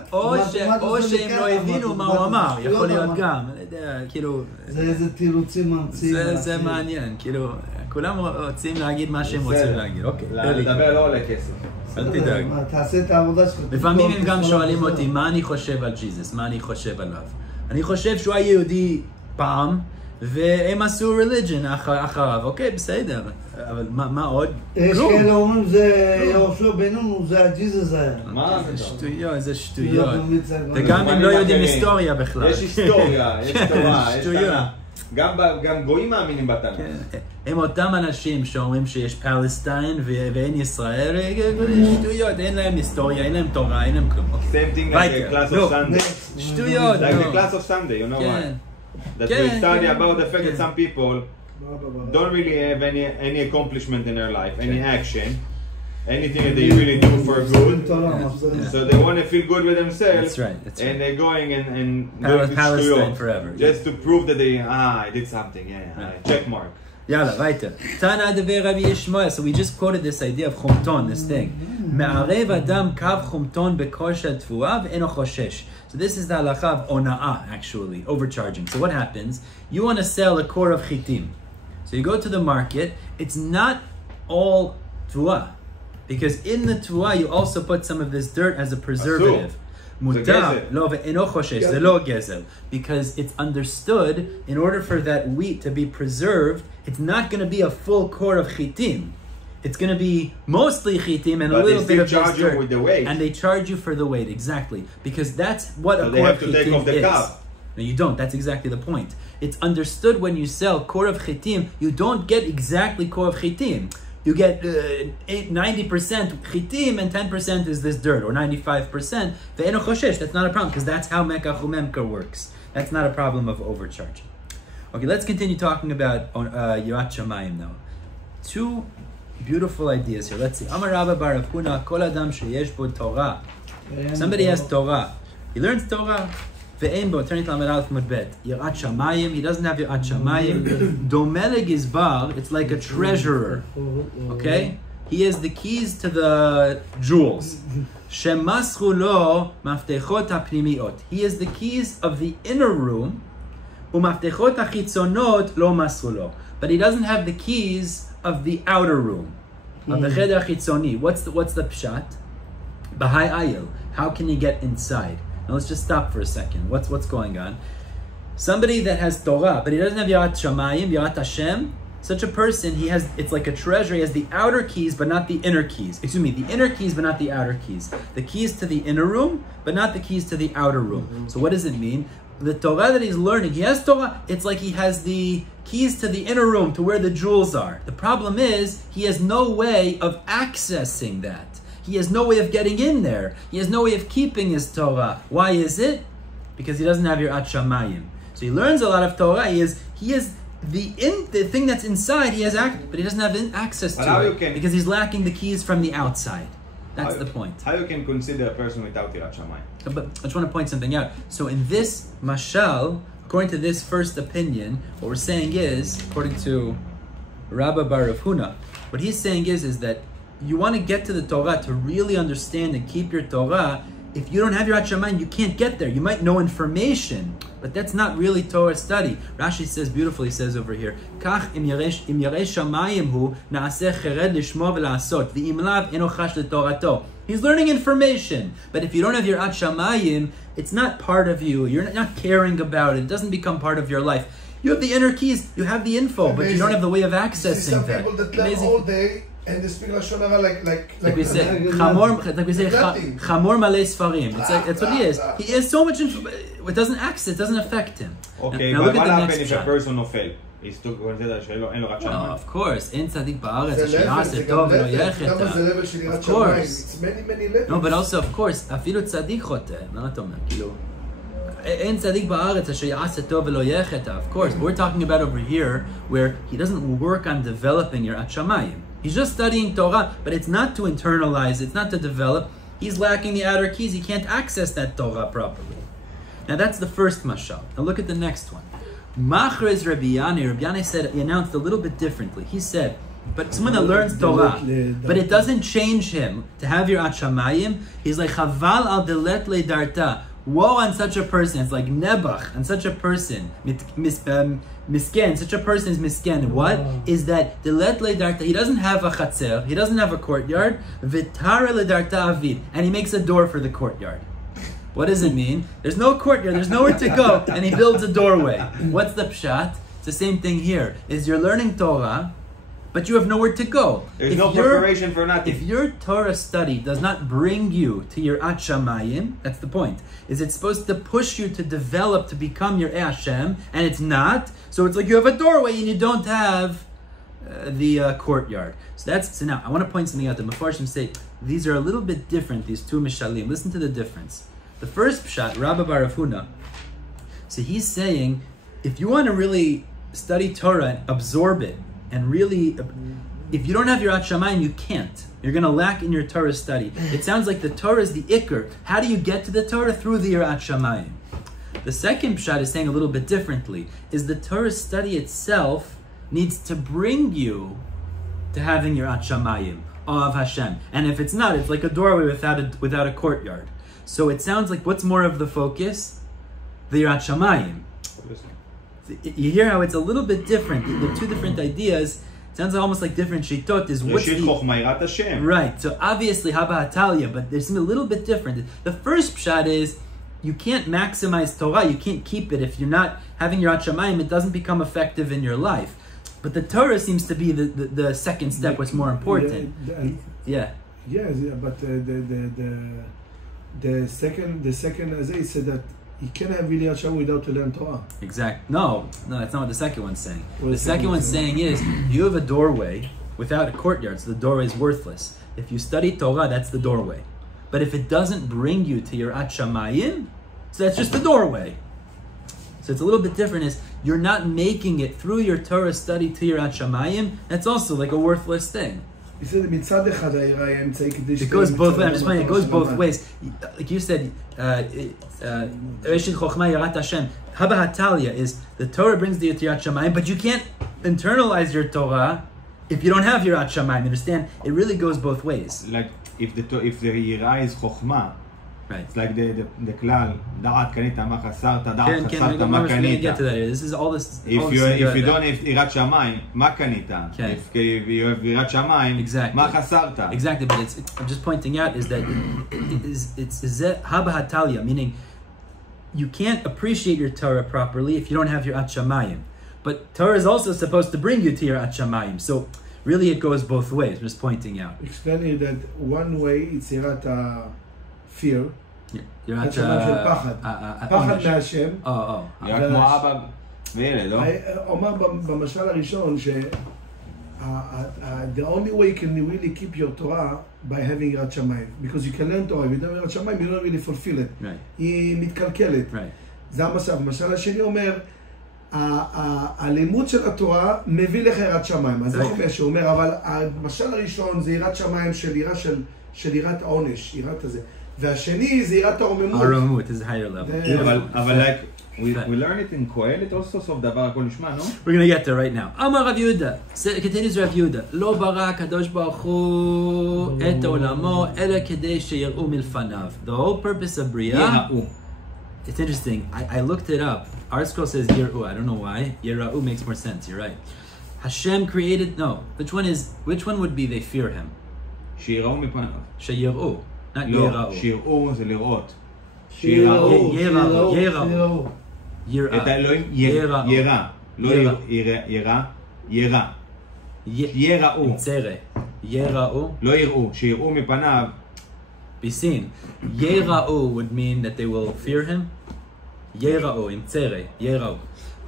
או שהם לא הבינו מה הוא אמר, יכול להיות גם, אני יודע, כאילו, זה איזה תירוצים ממציאים. זה מעניין, כאילו, כולם רוצים להגיד מה שהם רוצים להגיד, אוקיי. לדבר לא עולה כסף. אל תדאג. תעשה את העבודה שלך. לפעמים הם גם שואלים אותי מה אני חושב על ג'יזוס, מה אני חושב עליו. אני חושב שהוא היה יהודי פעם, והם עשו religion אחריו, אוקיי, בסדר, אבל מה עוד? יש כאלה אומרים זה יהושע בן נון, זה הג'יזוס היה. מה זה? שטויות, זה שטויות. שטויות. וגם הם לא יודעים היסטוריה בכלל. יש היסטוריה, יש תורה, יש שטויות. תנ"ך. גם גויים מאמינים בתנ"ך. הם אותם אנשים שאומרים שיש פלסטיין ואין ישראל, שטויות, אין להם היסטוריה, אין להם תורה, אין להם כלום. Same thing like the class of Sunday. שטויות. Like the class of Sunday, you know why? That we study about the fact that some people don't really have any accomplishment in their life, any action, anything that they really do for good. So they want to feel good with themselves. That's right. And they're going and doing Palestine forever. just to prove that I did something. Yeah, check mark. Yalla, weiter. Tana devei Rabbi Yishmael. So we just quoted this idea of chumton, this thing. Me'arev adam kav chumton bekosher tfuah ve'eno choshesh. So this is the halacha of ona'ah, actually, overcharging. So what happens? You want to sell a core of chitim. So you go to the market. It's not all tfuah. Because in the tfuah, you also put some of this dirt as a preservative. Mutar, lo ve'eno choshesh, ze lo gezel. Because it's understood, in order for that wheat to be preserved, it's not going to be a full core of chitim. It's going to be mostly chitim and a little bit of charge you dirt. with the weight. And they charge you for the weight, exactly. Because that's what So a they core have of to take chitim off the is. cow. No, you don't. That's exactly the point. It's understood when you sell core of chitim, you don't get exactly core of chitim. You get 90% chitim and 10% is this dirt, or 95%. Ve'eno choshesh, that's not a problem, because that's how mekach umemker works. That's not a problem of overcharging. Okay, let's continue talking about yir'at shamayim now. Two beautiful ideas here. Let's see. Amar Rabba bar Rav Huna, kol adam sheyesh bo Torah. Somebody has Torah. He learns Torah. Ve'en bo, turning to Amud Aleph Amud Bet. Yir'at shamayim. He doesn't have yir'at shamayim. Domele gizbar. It's like a treasurer. Okay? He has the keys to the jewels. Shemaschu lo maftechot hapnimiot. He has the keys of the inner room. Umaftechot hachitzonot lo maschu lo. But he doesn't have the keys of the outer room. Of the cheder chitzoni. What's the pshat? Bahai ayil. How can he get inside? Now let's just stop for a second. What's going on? Somebody that has Torah, but he doesn't have Yirat Shamayim, Yirat Hashem, such a person, it's like a treasure. He has the outer keys, but not the inner keys. Excuse me, the inner keys, but not the outer keys. The keys to the inner room, but not the keys to the outer room. So what does it mean? the Torah that he's learning, he has Torah, it's like he has the keys to the inner room, to where the jewels are. The problem is, he has no way of accessing that. He has no way of getting in there. He has no way of keeping his Torah. Why is it? Because he doesn't have yir'at shamayim. So he learns a lot of Torah. He is the thing that's inside. He has but he doesn't have access to it because he's lacking the keys from the outside. That's the point. How you can consider a person without yir'at shamayim? But I just want to point something out. So in this mashal, according to this first opinion, what we're saying is, according to Rabba Bar Rav Huna, what he's saying is that you want to get to the Torah to really understand and keep your Torah. If you don't have yir'at shamayim, you can't get there. You might know information, but that's not really Torah study. Rashi says beautifully, he says over here, Kach im yirei shamayim hu na'aseh chered lishmo v'la'asot v'im lav eno chash leTorato. He's learning information, but if you don't have yir'at shamayim, it's not part of you. You're not caring about it. It doesn't become part of your life. You have the inner keys, you have the info, but you don't have the way of accessing that. Some people that learn all day and they speak Lashon Hara like we say, chamor malei sfarim. It's like, that's what he is. He has so much info, it doesn't access, it doesn't affect him. Okay, but what happens if a person nofel? He's still considered שאין לו יראת שמיים. Of course, אין צדיק בארץ אשר יעשה טוב ולא יחטא. Of course. No, but also, of course, אפילו צדיק חוטא. מה אתה אומר? כאילו, אין צדיק בארץ אשר יעשה טוב ולא יחטא. Of course, but we're talking about over here where he doesn't work on developing yir'at shamayim. He's just studying Torah, but it's not to internalize, it's not to develop. He's lacking the outer keys. He can't access that Torah properly. Now that's the first mashal. Now look at the next one. Machriz Rabbi Yanai said, he announced a little bit differently. He said, but someone that learns Torah, but it doesn't change him to have yir'at shamayim. He's like, Chaval al delet le darta. Woe on such a person. It's like Nebach on such a person. Misken, such a person is misken. What is that? Delet le darta. He doesn't have a chatzer. He doesn't have a courtyard. Vitara le darta avid. And he makes a door for the courtyard. What does it mean? There's no courtyard, there's nowhere to go, and he builds a doorway. What's the pshat? It's the same thing here. Is you're learning Torah, but you have nowhere to go. There's no preparation for nothing. If your Torah study does not bring you to your yir'at shamayim, that's the point. Is it supposed to push you to develop, to become your Hashem, and it's not? So it's like you have a doorway and you don't have the courtyard. So now, I want to point something out. The Mefarshim say, these are a little bit different, these two mishalim. Listen to the difference. The first pshat, Rabba Bar Rav Huna, so he's saying, if you want to really study Torah and absorb it, and really, if you don't have yir'at shamayim, you can't. You're going to lack in your Torah study. It sounds like the Torah is the ikr. How do you get to the Torah? Through the yir'at shamayim. The second pshat is saying a little bit differently, is the Torah study itself needs to bring you to having yir'at shamayim, awe of Hashem. And if it's not, it's like a doorway without a courtyard. So it sounds like, what's more of the focus? The yir'at shamayim. You hear how it's a little bit different. The two different ideas. It sounds almost like different shitot. Is what's the right? So obviously haba hatalia, but there's something a little bit different. The first pshat is you can't maximize Torah. You can't keep it if you're not having yir'at shamayim. It doesn't become effective in your life. But the Torah seems to be the second step. What's more important? Yeah, but the second, as I said, that you can't have really Hashem without to learn Torah. Exact. No, that's not what the second one's saying. What the second one's saying is, you have a doorway without a courtyard, so the doorway is worthless. If you study Torah, that's the doorway. But if it doesn't bring you to yir'at shamayim, so that's just the doorway. So it's a little bit different, is you're not making it through your Torah study to yir'at shamayim, that's also like a worthless thing. It goes both ways. I'm just saying, it goes both ways. Like you said, Haba Hatalia is the Torah brings the yir'at shamayim, but you can't internalize your Torah if you don't have yir'at shamayim. Understand? It really goes both ways. Like if the yir'ah is chokhmah, right? It's like the klal da'at kanita ma chasarta, da'at chasarta ma kanita. Get to that. This is all this. If you don't have yir'at shamayim, ma kanita. If you have yir'at shamayim, exactly. Ma chasarta. Exactly, but I'm just pointing out is that it's haba hatalia, meaning you can't appreciate your Torah properly if you don't have yir'at shamayim. But Torah is also supposed to bring you to yir'at shamayim. So really, it goes both ways. I'm just pointing out. Explaining that one way it's yir'at fear, יראת שמיים של פחד. פחד מהשם. יראת כמו אבא וילד, לא? אומר במשל הראשון the only way you can really keep your Torah by having יראת שמיים. Because you can learn Torah, if you don't have יראת שמיים, you don't really fulfill it. היא מתקלקלת. זה המצב. המשל השני אומר, הלימוד של התורה מביא לך יראת שמיים. אז זה אומר שהוא אומר, אבל המשל הראשון זה יראת שמיים של יראת העונש, יראת הזה. והשני זה יראת הרוממות. הרוממות is a higher level. אבל like, we learn it in Kohelet also, סוף דבר הכל נשמע, no? We're going to get there right now. אמר רב יהודה, continues רב יהודה, לא ברא הקדוש ברוך הוא את עולמו, אלא כדי שיראו מלפניו. The whole purpose of בריאה, it's interesting, I looked it up. Our scroll says yir'u, I don't know why. Yir'u makes more sense, you're right. Hashem created, no, which one would be they fear him? שיראו מפניו. שיראו, not לא, שיראו זה לראות. יראו. את האלוהים ירא. לא ירא. יראו. יראו. לא יראו, שיראו מפניו. Be seen. Yira'u would mean that they will fear him. Yira'u, im tzere, yira'u.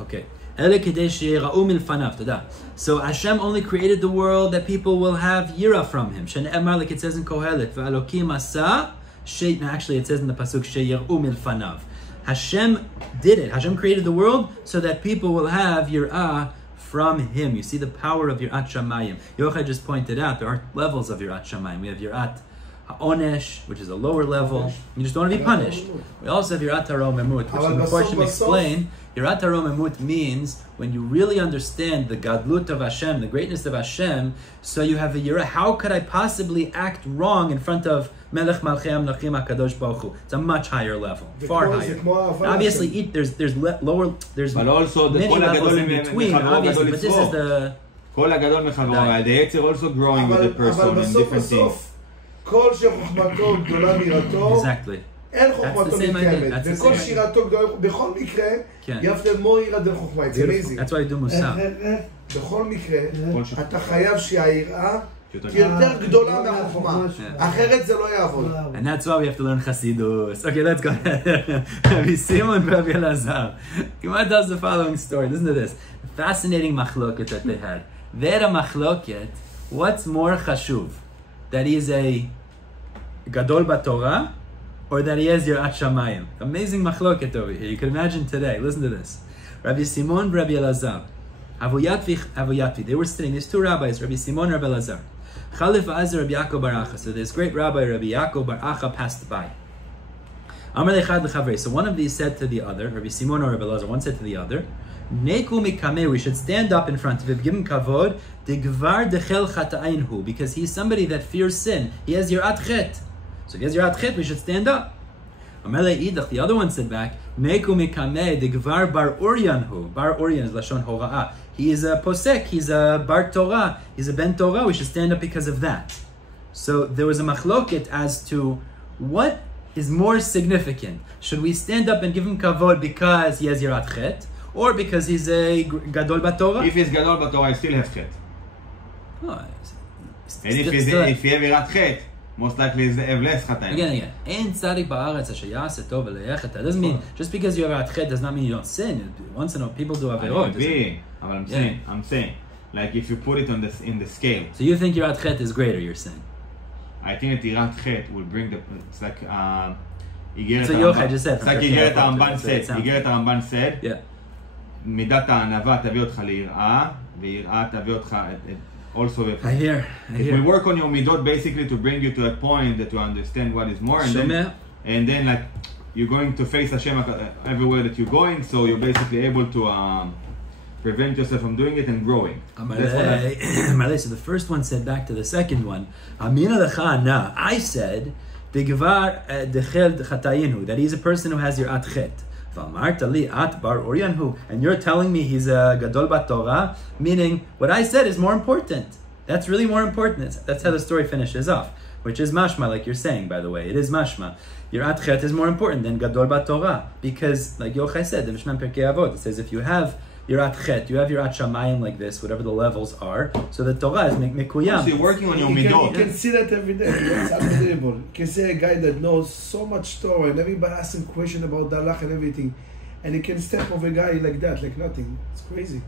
Okay. Ele kedesh yira'u milfanav, tada. So Hashem only created the world that people will have yira from him. Shene'emar, like it says in Kohelet, v'alokim asa, actually it says in the pasuk, she'yir'u milfanav. Hashem did it. Hashem created the world so that people will have yir'ah from him. You see the power of yir'at shamayim. Yochai just pointed out, there are levels of yir'at shamayim. We have yir'at Onesh, which is a lower level. You just don't want to be punished. We also have yir'at haromemut, which the Mepharshim explain. Yir'at haromemut means when you really understand the gadlut of Hashem, the greatness of Hashem, so you have a yir'ah. How could I possibly act wrong in front of Melech Malchei Amlachim HaKadosh Baruch Hu? It's a much higher level, far higher. Obviously, there's lower, there's many levels in between, obviously, but this is the... כל הגדול מחברו, the Yetzer also growing with the person in different things. כל שחוכמתו גדולה מיראתו, אין חוכמתו מתקיימת. וכל שירתו גדולה, בכל מקרה, יפת מור יראה דרך חוכמה. It's amazing. That's why I do musar. בכל מקרה, אתה חייב שהיראה יותר גדולה מהחוכמה. אחרת זה לא יעבוד. And that's why we have to learn Chassidus. Okay, let's go ahead. Rabbi Simon and Rabbi Elazar. Gemara tells the following story. Listen to this. Fascinating machloket that they had. They had a machloket. What's more chashuv? That he is a gadol b'Torah, or that he has yir'at shamayim. Amazing machloket over here. You can imagine today. Listen to this. Rabbi Simon and Rabbi Elazar. Avuyatvi. They were sitting. There's two rabbis, Rabbi Simon and Rabbi Elazar. Chalif v'azar Rabbi Yaakov bar Acha. So this great rabbi, Rabbi Yaakov bar Acha, passed by. Amar lechad lechavei. So one of these said to the other, Rabbi Simon or Rabbi Elazar, one said to the other, Neku mikameh, we should stand up in front of him, give him kavod, degvar dechel chata'ainhu, because he's somebody that fears sin. He has yir'at chet. So if he has yir'at chet, we should stand up. Amalei idach, the other one said back, Neku mikameh, degvar bar uryanhu. Bar uryan is lashon hora'ah. He is a posek, he's a bar Torah, he's a ben Torah, we should stand up because of that. So there was a machloket as to what is more significant. Should we stand up and give him kavod because he has yir'at chet? Or because he's a gadol b'Torah? If he's gadol b'Torah, he still has chet. Oh, and if he have yir'at chet, most likely he's less chatayim. Again. Ein tzadik ba'aretz asher ya'aseh tov v'le'echet. That doesn't mean, just because you have yir'at chet does not mean you don't sin. Once in a while, people do averot. I'm saying, like if you put it on in the scale. So you think yir'at chet is greater, you're saying? I think that yir'at chet will bring it's like, so Yochai just said. It's like Yigeret HaRamban said. Yigeret HaRamban said. Yeah. מידת הענווה תביא אותך ליראה, ויראה תביא אותך also. I hear. We work on your midot basically to bring you to a point that you understand what is more, and then like you're going to face Hashem everywhere that you're going, so you're basically able to prevent yourself from doing it and growing. So the first one said back to the second one, I said that he's a person who has your at chet. And you're telling me he's a gadol b'Torah, meaning what I said is more important. That's really more important. That's how the story finishes off, which is mashma, like you're saying, by the way. It is mashma. Your at chet is more important than gadol b'Torah, because, like Yochai said, the Shifman Pirkei Avot, it says if you have yir'at chet, you have yir'at shamayim like this, whatever the levels are, so the Torah is mekuyam. So you're working on your You midot. can see that every day. It's unbelievable. You can see a guy that knows so much Torah and everybody asks him questions about the halach and everything. And he can step over a guy like that, like nothing. It's crazy.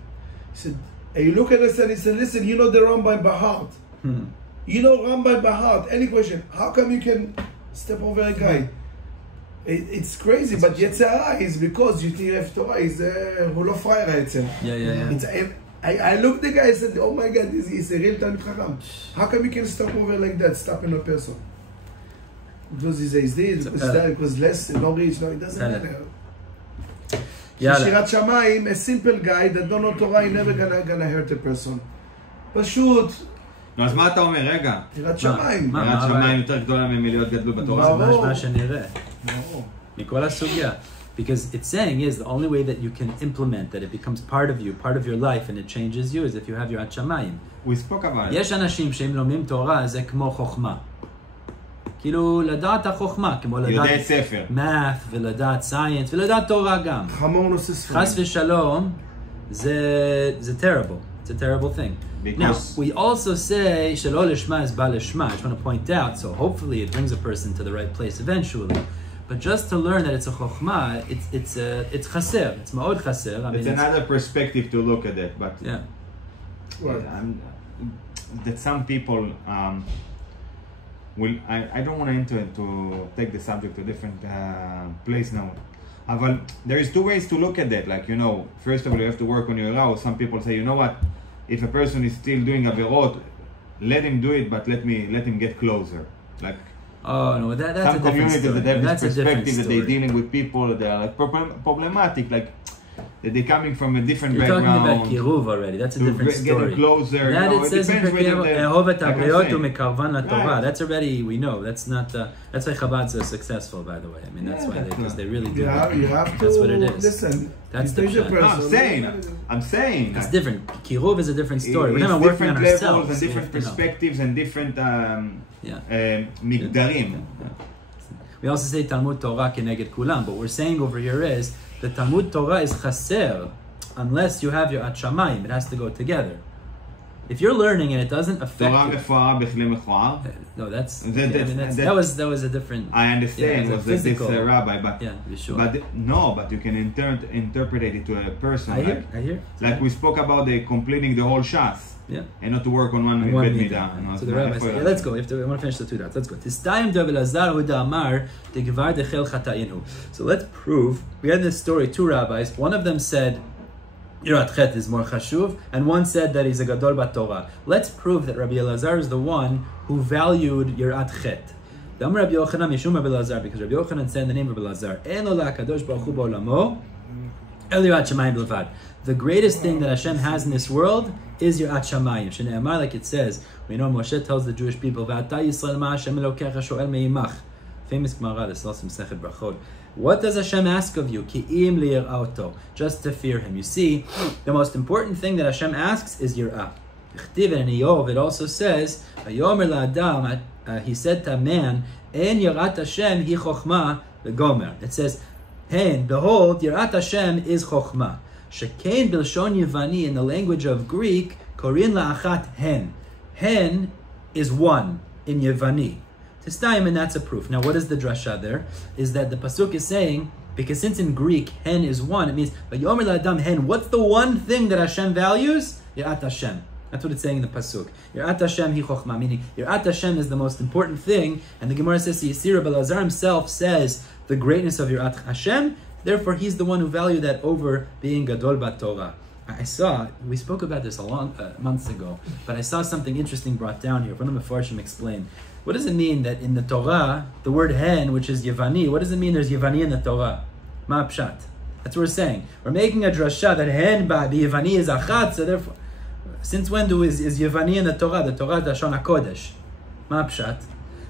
He said, and you look at us and he said, listen, you know the Rambam by heart. You know Rambam by heart. Any question? How come you can step over a guy? It's crazy, but Yetzirah is because you have Torah. He's Hulo Fryer. Yeah. I looked at the guy and said, oh my God, he's a real Talmid Chacham. How come you can stop over like that, stopping a person? Because he says this, because that, because less, no reach, no, it doesn't matter. Shirat Shamayim, a simple guy that don't know Torah, he's never gonna hurt a person. פשוט. נו, אז מה אתה אומר? רגע. יראת שמיים. יראת שמיים יותר גדולה מלהיות גדלו בתורה. זה מה שנראה. מכל הסוגיה. Because it's saying is the only way that you can implement that it becomes part of you, part of your life, and it changes you is if you have yir'at shamayim. We spoke about it. יש אנשים שהם לומדים תורה, זה כמו חוכמה. כאילו לדעת החוכמה, כמו לדעת ספר. math ולדעת science ולדעת תורה גם. חמור נושא ספרים. חס ושלום, זה terrible. It's a terrible thing. Now, we also say שלא לשמה is בא לשמה. I just want to point out, so hopefully it brings a person to the right place eventually. But just to learn that it's a chokhmah, it's chaser. It's ma'od chaser. It's another perspective to look at it, but yeah, that some people will. I don't want to enter to take the subject to a different place now. But there is two ways to look at that. Like, you know, first of all, you have to work on your yir'at. Some people say, you know what, if a person is still doing averot, let him do it, but let him get closer. Like. Oh no, that's some a different communities story. that have That's this perspective that they're dealing with people that are like problematic, like that they're coming from a different background. You're talking about kiruv already. That's a different story. Getting closer. That it says in depends Torah. That's already, we know. That's not. That's why Chabad's are successful, by the way. I mean, that's why because they really do. You have to. That's what it is. Listen. That's the person. No, I'm saying. It's different. Kiruv is a different story. We're kind of working on ourselves and different perspectives and different migdarim. We also say Talmud Torah keneged kulam, but we're saying over here is the Talmud Torah is chaser unless you have your yir'at shamayim. It has to go together. If you're learning and it doesn't affect no, that was a different. I understand was this rabbi, but sure. But you can interpret it to a person. I hear. Like we spoke about the completing the whole shas. Yeah. And not to work on one midah. So the rabbi said, let's go. I want to finish the two dots. Let's go. So let's prove. We had this story, two rabbis. One of them said yir'at chet is more chashuv, and one said that he's a gadol b'Torah. Let's prove that Rabbi Elazar is the one who valued yir'at chet. Dam Rabbi Yochanan Yeshum Rabbi Elazar, because Rabbi Yochanan said in the name of Rabbi Elazar, En lo la'kadosh baruch hu ba'olamo el yir'at shamayim b'levad. The greatest thing that Hashem has in this world is yir'at shamayim. Shne'emar, like it says, we know Moshe tells the Jewish people, V'ata Yisrael ma Hashem elokecha sho'el me'imach. Famous Gemara, this is also Masechet Brachot. What does Hashem ask of you? Ki'im li'ir'ato, just to fear Him. You see, the most important thing that Hashem asks is yir'ah. Ch'tiv in Iyov, it also says, Vayomer la'adam, He said to man, En yir'at Hashem hi chokhmah v'gomer. It says, Hen, behold, yir'at Hashem is chokhmah. Shekain bilshon Yevani, in the language of Greek, korin la'achat hen. Hen is one in Yevani. Tistayim, and that's a proof. Now, what is the drasha there? Is that the pasuk is saying, because since in Greek hen is one, it means Vayomer la'adam hen. What's the one thing that Hashem values? Yir'at Hashem. That's what it's saying in the pasuk. Yir'at Hashem hi chokhmah, meaning Yir'at Hashem is the most important thing. And the Gemara says, Yisir Rabbi Elazar himself says the greatness of Yir'at Hashem. Therefore, he's the one who valued that over being gadol b'Torah. I saw, we spoke about this a long months ago, but I saw something interesting brought down here. One of the Mefarshim explained. What does it mean that in the Torah, the word hen, which is Yevani, what does it mean there's Yevani in the Torah? Ma pshat. That's what we're saying. We're making a drasha that hen by Yevani is achat, so therefore, since when is Yevani in the Torah? The Torah is Lashon HaKodesh. Ma pshat.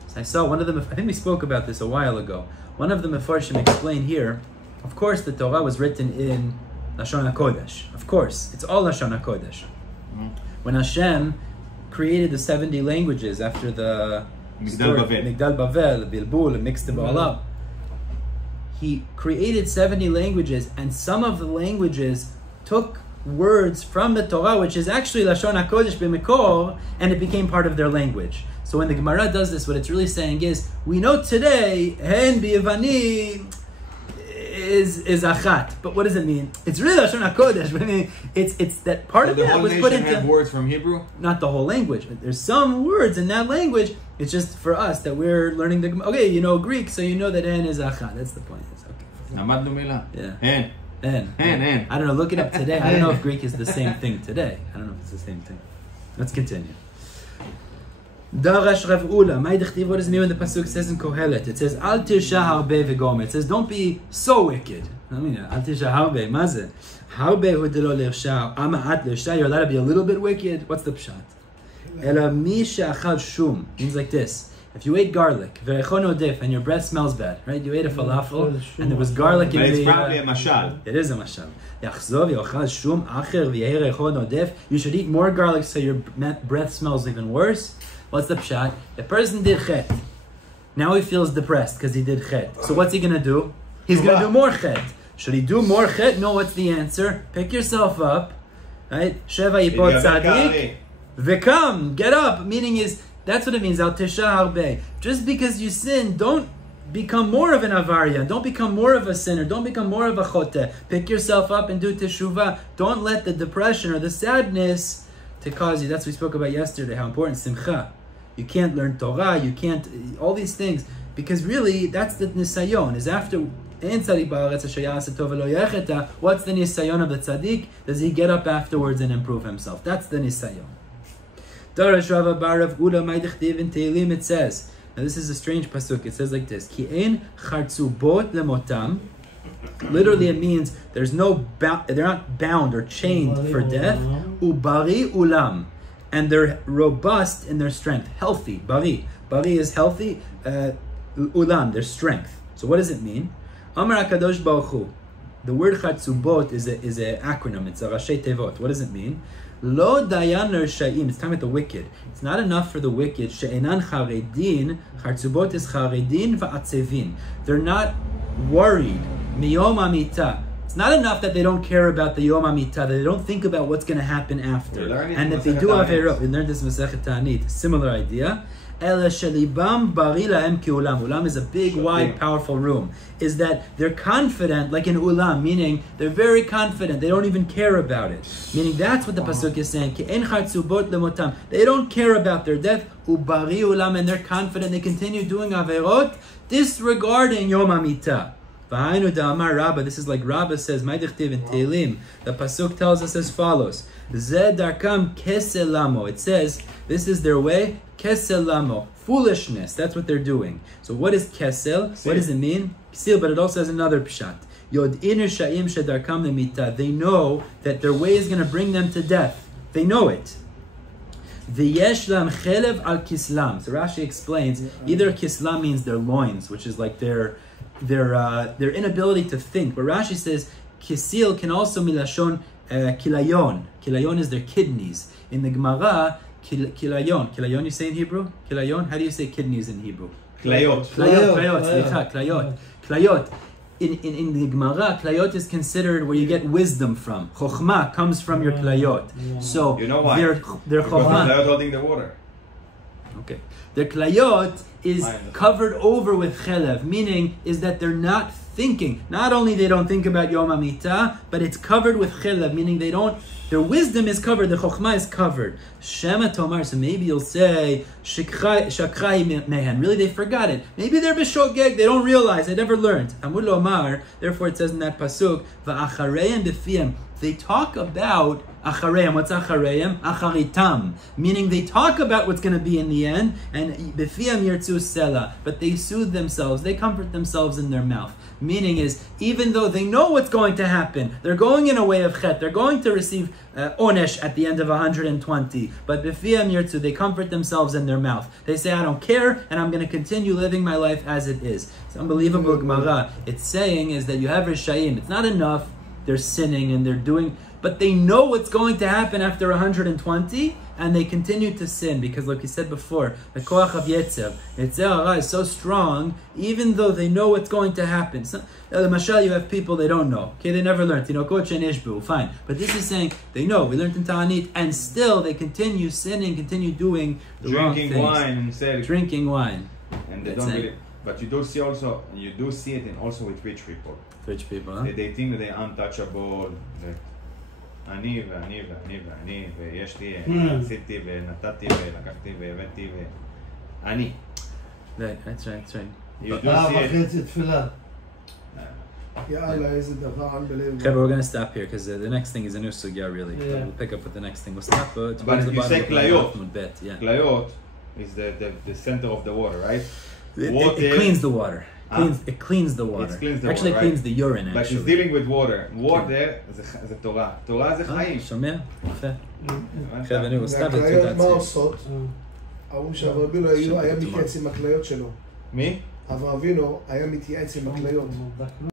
So I saw one of them, I think we spoke about this a while ago. One of the Mefarshim explained here, of course the Torah was written in Lashon HaKodesh. Of course, it's all Lashon HaKodesh. When Hashem created the 70 languages after the Migdal Bavel, Bilbul, mixed the Ba'alam, He created 70 languages, and some of the languages took words from the Torah, which is actually Lashon HaKodesh b'Mekor, and it became part of their language. So when the Gemara does this, what it's really saying is, we know today, Hen b'Yevani is achat. But what does it mean? It's really Lashon HaKodesh, but I mean, it's that part of it was put into... have words from Hebrew? Not the whole language, but there's some words in that language. It's just for us that we're learning the... Okay, you know Greek, so you know that Hen is achat. That's the point. Okay. Amadnu milah. Yeah. Hen. Hen. I don't know, look it up today. I don't know if Greek is the same thing today. I don't know if it's the same thing. Let's continue. Darash Rav Ula, what is new in the pasuk? It says in Kohelet. It says Al tirsha harbe v'gomer. It says don't be so wicked. I mean, Al tirsha harbe. Mazeh harbe hu delo lirsha. Ama'at lirsha. You're allowed to be a little bit wicked. What's the pshat? Ela mi she'achal shum means like this. If you ate garlic, ve'echon odef, and your breath smells bad, right? You ate a falafel and there was garlic in the... But it's probably a mashal. It is a mashal. Yachzov yochal shum acher v'yeir echon odef. You should eat more garlic so your breath smells even worse. What's the pshat? The person did chet. Now he feels depressed because he did chet. So what's he going to do? He's going to do more chet. Should he do more chet? No, what's the answer? Pick yourself up. Right? Sheva yipot tzadik. V'kam. Get up. Meaning is, that's what it means. Al tisha harbe. Just because you sin, don't become more of an avarya. Don't become more of a sinner. Don't become more of a choteh. Pick yourself up and do teshuvah. Don't let the depression or the sadness to cause you. That's what we spoke about yesterday, how important simcha. You can't learn Torah, you can't, all these things, because really, that's the nisayon, is after, what's the nisayon of the tzaddik? Does he get up afterwards and improve himself? That's the nisayon. It says, now this is a strange pasuk, it says like this, Ki ein chartzubot lemotam. Literally it means they're not bound or chained for death. Ubari ulam. And they're robust in their strength, healthy. Bari is healthy. Ulam, their strength. So what does it mean? Amar HaKadosh Baruch Hu. The word chatzubot is an acronym. It's a rashi tevot. What does it mean? Lo dayan l'rsha'im. It's talking about the wicked. It's not enough for the wicked. She'enan charedin. Chatzubot is charedin va'atzevin. They're not worried. Miyom amita. It's not enough that they don't care about the Yom HaMitah, that they don't think about what's going to happen after. And if they do Averot, we learned this in Masechet Ta'anit, similar idea. Ela shelibam bari lahem ki ulam. Ulam is a big, wide, powerful room. Is that they're confident, like in ulam, meaning they're very confident. They don't even care about it. Meaning that's what the pasuk is saying. Ki en chatzubot lemotam. They don't care about their death. Ubari ulam, and they're confident. They continue doing Averot, disregarding Yom HaMitah. This is like Rabbah says, in Tehillim. The pasuk tells us as follows: It says, this is their way, keselamo, foolishness. That's what they're doing. So what is kesel? What does it mean? Ksil, but it also has another pshat. They know that their way is going to bring them to death. They know it. V'yesh lam chelev al kislam. So Rashi explains, either kislam means their loins, which is like their inability to think. But Rashi says kisil can also milashon kilayon. Kilayon is their kidneys. In the Gemara, kilayon. Kilayon you say in Hebrew? Kilayon? How do you say kidneys in Hebrew? Klayot. Klayot. In the Gemara, klayot is considered where you get wisdom from. Chokhmah comes from your klayot. So you know why? Their chokhmah. Klayot holding the water. Okay. Their klayot is covered over with chelev, meaning is that they're not thinking. Not only they don't think about Yom HaMitah, but it's covered with chelev, meaning their wisdom is covered, the chokhmah is covered. Shema Tomar, so maybe you'll say, Shakrai mehem. Really, they forgot it. Maybe they're b'shogeg, they don't realize, they never learned. Amud lomar, therefore it says in that pasuk, va'achareim b'fiyam. They talk about achareim. What's achareim? Acharitam. Meaning they talk about what's going to be in the end, and b'fiyam yirtzu sela. But they soothe themselves, they comfort themselves in their mouth. Meaning is, even though they know what's going to happen, they're going in a way of chet, they're going to receive onesh at the end of 120. But b'fiyam yirtzu, they comfort themselves in their mouth. They say, I don't care, and I'm going to continue living my life as it is. It's unbelievable Gemara. It's saying is that you have rishayim. It's not enough they're sinning and they're doing, but they know what's going to happen after 120, and they continue to sin because, like we said before, the koach of Yetzer Hara is so strong, even though they know what's going to happen. So, Mashal, you have people they don't know. Okay, they never learned. Fine. But this is saying they know. We learned in Ta'anit, and still they continue sinning, continue doing the wrong things. Drinking wine and drinking wine. And they don't really. But you do see it also with rich people. Rich people, huh? They think that they're untouchable. That אני, ויש לי, עשיתי ונתתי ולקחתי והבאתי אני. That's right. You do see it. תפילה. We're going to stop here because the next thing is a new sugya, really. Yeah. We'll pick up with the next thing. We'll stop. But you say klayot. Yeah. Klayot is the center of the water, right? It cleans the water. It cleans the water. Actually, cleans the urine. But it's dealing with water. Water זה תורה. תורה זה חיים. שומע? יפה. חבר'ה, נו, סתם הכליות מה עושות? אומרים שאברהם אבינו היה מתייעץ עם הכליות שלו. מי? אברהם אבינו היה מתייעץ עם הכליות.